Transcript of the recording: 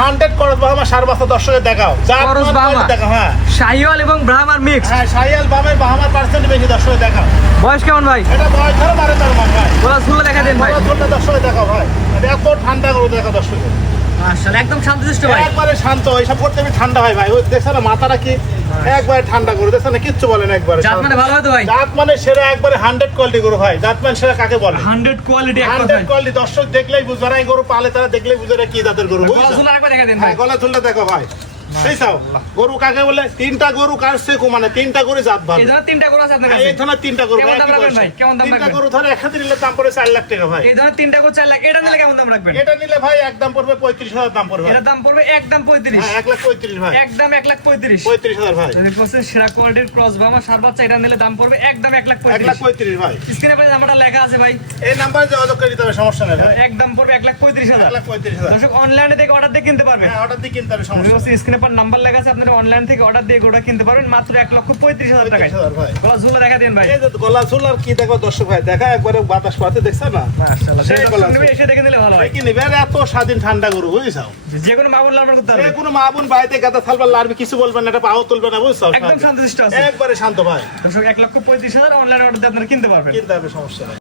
100 করস বাহামা সার বাচ্চা দর্শকের দেখাও করস বাহামা দেখাও। হ্যাঁ শাহিওয়াল এবং ব্রাহ্মার মিক্স। হ্যাঁ শাহিয়াল বামের বাহামার পার্সেন্ট বেশি দর্শকের দেখাও। বয়স কেমন ভাই? এটা বয়স ধরো 12 মাস ভাই। গলা ঝুলে দেখা দেন ভাই। ছোটটা দর্শকের দেখাও ভাই। এটা এত ঠান্ডা করে দেখা দর্শকের। মাশাআল্লাহ একদম শান্তশিষ্ট ভাই। একবারে শান্ত, এইসব করতে আমি ঠান্ডা হয় ভাই। ওই দেখছ না মাথাটা কি একবারে ঠান্ডা করে দেখছ না, কিচ্ছু বলে না একবারে। জাত মানে ভালো হয় তো ভাই? জাত মানে সেরা একবারে 100 কোয়ালিটি গরু ভাই। জাত মানে সেরা কাকে বলে? 100 কোয়ালিটি এক 100 কথায়। কোয়ালিটি দর্শক দেখলেই বুঝবে, যারা এই গরু পালে তারা দেখলেই বুঝবে এটা কি জাতের গরু। গলা বুঝছো? ঝুলে একবার দেখা দেন ভাই। হ্যাঁ গলা ঝুলটা দেখো ভাই। সেই চাও গরু কাকে বলে? তিনটা গরু কাটছে মানে তিনটা করে জাত ভালো। এই ধরনের তিনটা গরু আছে আপনার এই কাছে? ধরনের তিনটা গরু কেমন ভাই, দাম একই রাখবেন বয়সে। ভাই? কেমন দাম তিনটা রাখবেন? গরু ধরে একসাথে নিলে দাম পড়ে 4 লাখ টাকা ভাই। এই ধরনের তিনটা গরু 4 লাখ, এটা নিলে কেমন দাম রাখবেন? এটা নিলে ভাই একদম পড়বে 35,000 দাম পড়বে। এটার দাম পড়বে একদম 35। হ্যাঁ 1,35,000 ভাই। একদম 1,35,000। 35,000 ভাই। যদি কোসে সেরা কোয়ালিটির ক্রস বামা সার বাচ্চা, এটা নিলে দাম পড়বে একদম 1,35,000। 1,35,000 ভাই। স্ক্রিনে পরে নাম্বারটা লেখা আছে ভাই। এই নাম্বারে যোগাযোগ করে দিতে হবে, সমস্যা নেই ভাই। একদম পড়বে 1,35,000। 1,35,000। দর্শক অনলাইনে থেকে অর্ডার দিয়ে কিনতে পারবেন। হ্যাঁ অর্ডার দিয়ে কিনতে হবে, সমস্যা নেই। স্ক্রিনে পর নাম্বার লেখা আছে, আপনারা অনলাইন থেকে অর্ডার দিয়ে গোটা কিনতে পারবেন মাত্র 1,35,000 টাকায়। 35,000 ভাই। গলা ঝুলে দেখা দিন ভাই। এই যে গলা ঝুল আর কি দেখো দর্শক ভাই, দেখা একবারে বাতাস পাতে দেখছ না? মাশাআল্লাহ, সেই সেই গলা নেবে ঝুল। এসে দেখে নিলে ভালো হয়। কি নিবে আর এত স্বাধীন ঠান্ডা গরু বুঝছো? যে কোনো মামুন লাম্বার করতে যে পারবে। কোনো মা বোন বাড়িতে গাদা থালবার লারবি, কিছু বলবেন না, এটা পাও তুলবে না বুঝছো? একদম শান্তশিষ্ট আছে। একবারে শান্ত ভাই। দর্শক 1,35,000 অনলাইন অর্ডার দিয়ে আপনারা কিনতে পারবেন। কিনতে হবে, সমস্যা নেই।